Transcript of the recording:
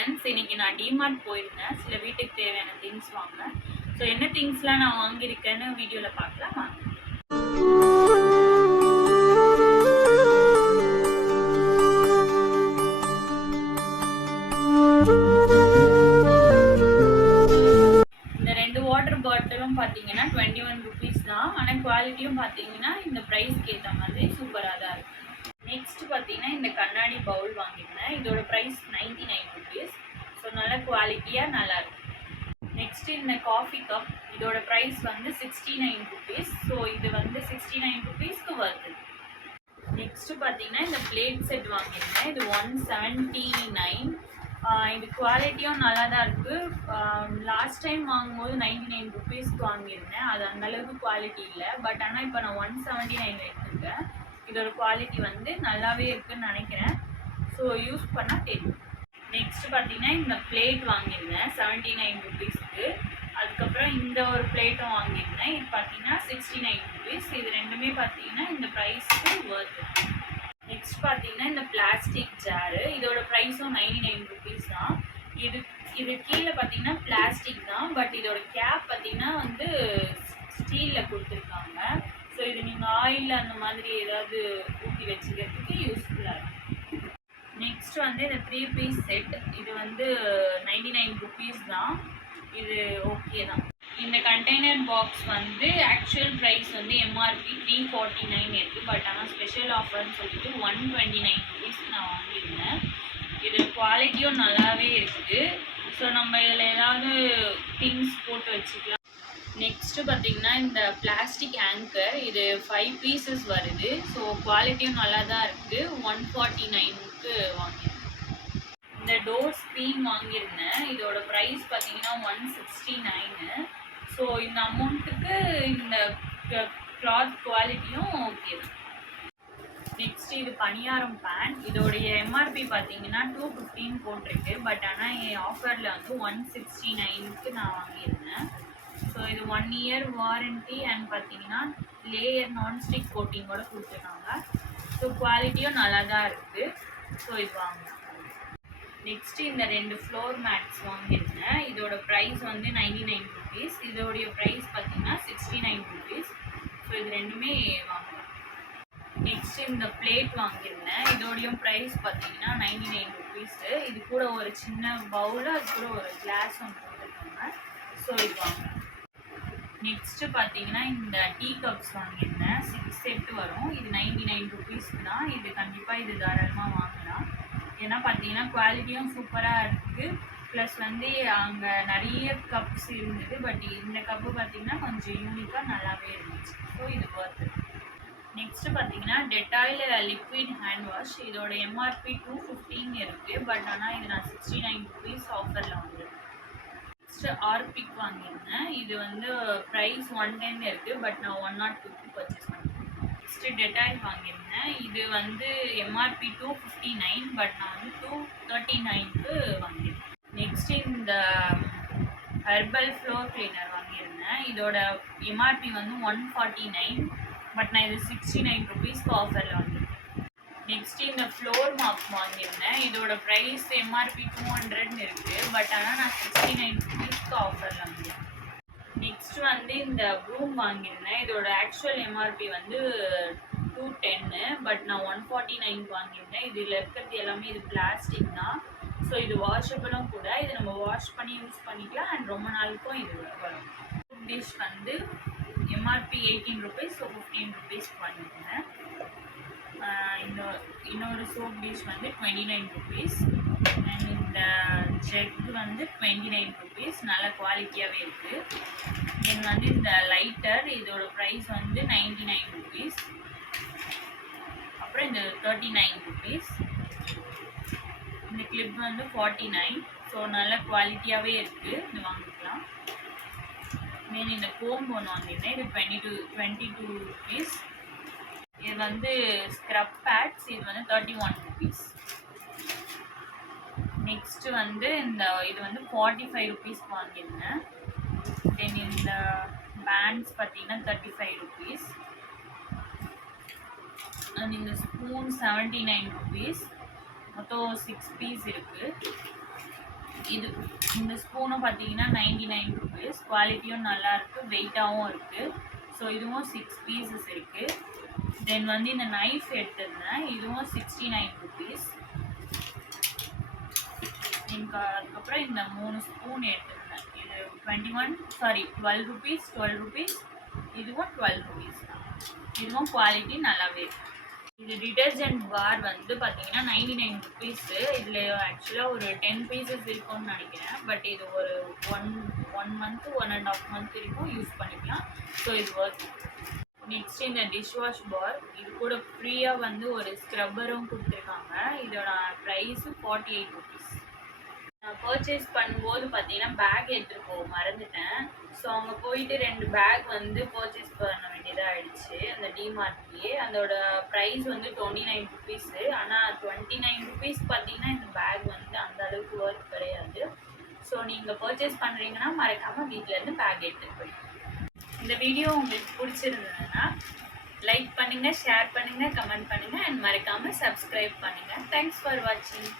Friends, இன்னைக்கு நான் DMart போயிருந்தேன் சில வீட்டுக்கு தேவையான திங்ஸ் வாங்க. ஸோ என்ன திங்ஸ்லாம் நான் வாங்கியிருக்கேன்னு வீடியோவில் பார்க்கலாம் வாங்க. இந்த 2 வாட்டர் பாட்டிலும் பார்த்தீங்கன்னா 21 ருபீஸ் தான். ஆனால் குவாலிட்டியும் பார்த்தீங்கன்னா இந்த ப்ரைஸ்க்கு ஏற்ற மாதிரி சூப்பராக தான் இருக்குது. நெக்ஸ்ட் பார்த்தீங்கன்னா இந்த கண்ணாடி பவுல் வாங்கியிருந்தேன். இதோட ப்ரைஸ் 99 ருபீஸ். ஸோ நல்ல குவாலிட்டியாக நல்லாயிருக்கு. நெக்ஸ்ட் இந்த காஃபி கப், இதோட ப்ரைஸ் வந்து 69 ருபீஸ். ஸோ இது வந்து 69 ருபீஸ்க்கு வருது. நெக்ஸ்ட் பார்த்தீங்கன்னா இந்த பிளேட் செட் வாங்கியிருந்தேன். இது 179. இது குவாலிட்டியும் நல்லா தான் இருக்குது. லாஸ்ட் டைம் வாங்கும்போது 99 ருபீஸ்க்கு வாங்கியிருந்தேன். அது அந்தளவுக்கு குவாலிட்டி இல்லை. பட் ஆனால் இப்போ நான் 179 எடுத்துருக்கேன். இதோட குவாலிட்டி வந்து நல்லாவே இருக்குன்னு நினைக்கிறேன். ஸோ யூஸ் பண்ணால் தெரியும். நெக்ஸ்ட் பார்த்தீங்கன்னா இந்த பிளேட் வாங்கியிருந்தேன் 79 ருபீஸ்க்கு. அதுக்கப்புறம் இந்த ஒரு பிளேட்டும் வாங்கியிருந்தேன். இது பார்த்தீங்கன்னா 69 ருபீஸ். இது ரெண்டுமே பார்த்தீங்கன்னா இந்த ப்ரைஸ்க்கு வருது. நெக்ஸ்ட் பார்த்தீங்கன்னா இந்த பிளாஸ்டிக் ஜாரு, இதோட ப்ரைஸும் 99 ருபீஸ் தான். இது கீழே பார்த்தீங்கன்னா பிளாஸ்டிக் தான். பட் இதோட கேப் பார்த்தீங்கன்னா வந்து ஸ்டீலில் கொடுத்துருக்காங்க. ஸோ இது நீங்கள் ஆயில் அந்த மாதிரி ஏதாவது ஊற்றி வச்சுக்கிறதுக்கு யூஸ்ஃபுல்லாக இருக்கும். நெக்ஸ்ட் வந்து இந்த 3 பீஸ் செட், இது வந்து 99 ருபீஸ் தான். இது ஓகே தான். இந்த கண்டெய்னர் பாக்ஸ் வந்து ஆக்சுவல் ப்ரைஸ் வந்து எம்ஆர்பி 349 இருக்குது. பட் ஆனால் ஸ்பெஷல் ஆஃபர்னு சொல்லிட்டு 129 ருபீஸ்க்கு நான் வாங்கியிருந்தேன். இது குவாலிட்டியும் நல்லாவே இருக்குது. ஸோ நம்ம இதில் ஏதாவது திங்ஸ் போட்டு வச்சுக்கலாம். நெக்ஸ்ட்டு பார்த்தீங்கன்னா இந்த பிளாஸ்டிக் ஆங்கர், இது 5 பீசஸ் வருது. ஸோ குவாலிட்டியும் நல்லா தான் இருக்குது. 149க்கு வாங்கியிருந்தேன். இந்த டோர் ஸ்க்ரீன் வாங்கியிருந்தேன். இதோட ப்ரைஸ் பார்த்தீங்கன்னா 169. ஸோ இந்த அமௌண்ட்டுக்கு இந்த கிளாத் குவாலிட்டியும் ஓகே தான். நெக்ஸ்ட் இது பணியாரம் பேன், இதோடைய எம்ஆர்பி பார்த்தீங்கன்னா 215 போட்டிருக்கு. பட் ஆனால் என் ஆஃபரில் வந்து 169க்கு நான் வாங்கியிருந்தேன். ஸோ இது 1 இயர் வாரண்ட்டி அண்ட் பார்த்தீங்கன்னா லேயர் நான்ஸ்டிக் கோட்டிங்கோட கொடுத்துருக்காங்க. ஸோ குவாலிட்டியும் நல்லா தான் இருக்குது. ஸோ இது வாங்கலாம். நெக்ஸ்ட்டு இந்த 2 ஃப்ளோர் மேட்ஸ் வாங்கியிருந்தேன். இதோட ப்ரைஸ் வந்து 99 ருபீஸ். இதோடைய ப்ரைஸ் பார்த்தீங்கன்னா 69 ருபீஸ். ஸோ இது ரெண்டுமே வாங்கலாம். நெக்ஸ்ட் இந்த பிளேட் வாங்கியிருந்தேன். இதோடையும் ப்ரைஸ் பார்த்தீங்கன்னா 99 ருபீஸு. இது கூட ஒரு சின்ன பவுலு, அது கூட ஒரு கிளாஸ் ஒன்று கொடுத்துருக்காங்க. ஸோ இது வாங்கலாம். நெக்ஸ்ட்டு பார்த்தீங்கன்னா இந்த டீ கப்ஸ் வாங்கியிருந்தேன். 6 செட்டு வரும். இது 99 ருபீஸ்க்கு தான். இது கண்டிப்பாக இது தாராளமாக வாங்கலாம். ஏன்னா பார்த்தீங்கன்னா குவாலிட்டியும் சூப்பராக இருக்குது. ப்ளஸ் வந்து அங்கே நிறைய கப்ஸ் இருந்தது. பட் இந்த கப்பு பார்த்தீங்கன்னா கொஞ்சம் யூனிக்காக நல்லாவே இருந்துச்சு. ஸோ இது ஒர்த்து. நெக்ஸ்ட்டு பார்த்தீங்கன்னா டெட்டாயில் லிக்விட் ஹேண்ட் வாஷ், இதோட எம்ஆர்பி 215 இருக்குது. பட் ஆனால் இது நான் 69 ருபீஸ் ஆஃபரில் வாங்கியிருக்கேன். நெக்ஸ்ட்டு ஆர்பிக் வாங்கியிருந்தேன். இது வந்து ப்ரைஸ் 110 இருக்குது. பட் நான் 102க்கு பர்ச்சேஸ் பண்ணியிருக்கேன். நெக்ஸ்ட்டு டெட்டாயில் வாங்கியிருந்தேன். இது வந்து எம்ஆர்பி 259. பட் நான் வந்து 239க்கு வாங்கியிருக்கேன். நெக்ஸ்ட்டு இந்த ஹெர்பல் ஃப்ளோர் கிளீனர் வாங்கியிருந்தேன். இதோட எம்ஆர்பி வந்து 149. பட் நான் இது 69 ருபீஸ்க்கு ஆஃபரில் வாங்கியிருக்கேன். நெக்ஸ்ட்டு இந்த ஃப்ளோர் மாப் வாங்கியிருந்தேன். இதோட ப்ரைஸ் எம்ஆர்பி 200 இருக்குது. பட் ஆனால் நான் 69 ருபீஸ்க்கு ஆஃபரில் வாங்கியிருக்கேன். நெக்ஸ்ட்டு வந்து இந்த ப்ரூம் வாங்கியிருந்தேன். இதோட ஆக்சுவல் எம்ஆர்பி வந்து 210. பட் நான் 149க்கு வாங்கியிருந்தேன். இதில் இருக்கிறது எல்லாமே இது பிளாஸ்டிக் தான். ஸோ இது வாஷபிளும் கூட. இது நம்ம வாஷ் பண்ணி யூஸ் பண்ணிக்கலாம் அண்ட் ரொம்ப நாளுக்கும் இது வரும். டிஷ் வந்து எம்ஆர்பி 18 ருபீஸ். ஸோ 15 ருபீஸ்க்கு வாங்கியிருந்தேன். இன்னொரு சோப் டிஷ் வந்து 29 ருபீஸ். அண்ட் இந்த ஜெக் வந்து 29 ருபீஸ். நல்ல குவாலிட்டியாகவே இருக்குது. தென் வந்து இந்த லைட்டர், இதோட ப்ரைஸ் வந்து 99 ருபீஸ். அப்புறம் இந்த 39 ருபீஸ். இந்த கிளிப் வந்து 49. ஸோ நல்ல குவாலிட்டியாகவே இருக்குது. இது வாங்கிக்கலாம். தென் இந்த கோம்பு ஒன்று வாங்கியிருந்தேன். இது 22 ருபீஸ். இது வந்து ஸ்க்ரப் பேட்ஸ், இது வந்து 31 ருபீஸ். நெக்ஸ்ட்டு வந்து இது வந்து 45 ருபீஸ்க்கு வாங்கியிருந்தேன். தென் இந்த பேண்ட்ஸ் பார்த்தீங்கன்னா 35 ருபீஸ். அண்ட் இந்த ஸ்பூன் 79 ருபீஸ். மொத்தம் 6 பீஸ் இருக்குது. இது இந்த ஸ்பூனும் பார்த்தீங்கன்னா 99 ருபீஸ். குவாலிட்டியும் நல்லா இருக்குது, வெயிட்டாகவும் இருக்குது. ஸோ இதுவும் 6 பீசஸ் இருக்குது. தென் வந்து இந்த நைஃப் எடுத்திருந்தேன், இதுவும் 69 ருபீஸ். அதுக்கப்புறம் இந்த 3 ஸ்பூன் எடுத்திருந்தேன், இது 12 ருபீஸ், 12 ருபீஸ். இதுவும் 12 ருபீஸ் தான். இதுவும் குவாலிட்டி நல்லாவே இருக்கு. இது டிடர்ஜென்ட் பார் வந்து பார்த்தீங்கன்னா 99 ருபீஸு. இதில் ஆக்சுவலாக ஒரு 10 பீசஸ் இருக்கும்னு நினைக்கிறேன். பட் இது ஒரு ஒன் மந்த் 1.5 மந்த் வரைக்கும் யூஸ் பண்ணிக்கலாம். ஸோ இது ஒர்த். நெக்ஸ்ட் இந்த டிஷ் வாஷ் பார், இது கூட ஃப்ரீயாக வந்து ஒரு ஸ்க்ரப்பரும் கொடுத்துருக்காங்க. இதோட ப்ரைஸு 48 ருபீஸ். நான் பர்ச்சேஸ் பண்ணும்போது பார்த்தீங்கன்னா பேக் எடுத்துகிட்டு போக மறந்துட்டேன். ஸோ அங்கே போயிட்டு 2 பேக் வந்து பர்ச்சேஸ் பண்ண வேண்டியதாக ஆயிடுச்சு அந்த டிமார்ட்லேயே. அதோட ப்ரைஸ் வந்து 29 ருபீஸு. ஆனால் 29 ருபீஸ் பார்த்தீங்கன்னா இந்த பேக் வந்து அந்த அளவுக்கு ஒர்க் கிடையாது. ஸோ நீங்கள் பர்ச்சேஸ் பண்ணுறீங்கன்னா மறக்காமல் வீட்டிலேருந்து பேக் எடுத்துகிட்டு போயிட்டு. இந்த வீடியோ உங்களுக்கு பிடிச்சிருந்ததுன்னா லைக் பண்ணுங்கள், ஷேர் பண்ணுங்கள், கமெண்ட் பண்ணுங்கள் அண்ட் மறக்காமல் சப்ஸ்கிரைப் பண்ணுங்கள். தேங்க்ஸ் ஃபார் வாட்சிங்.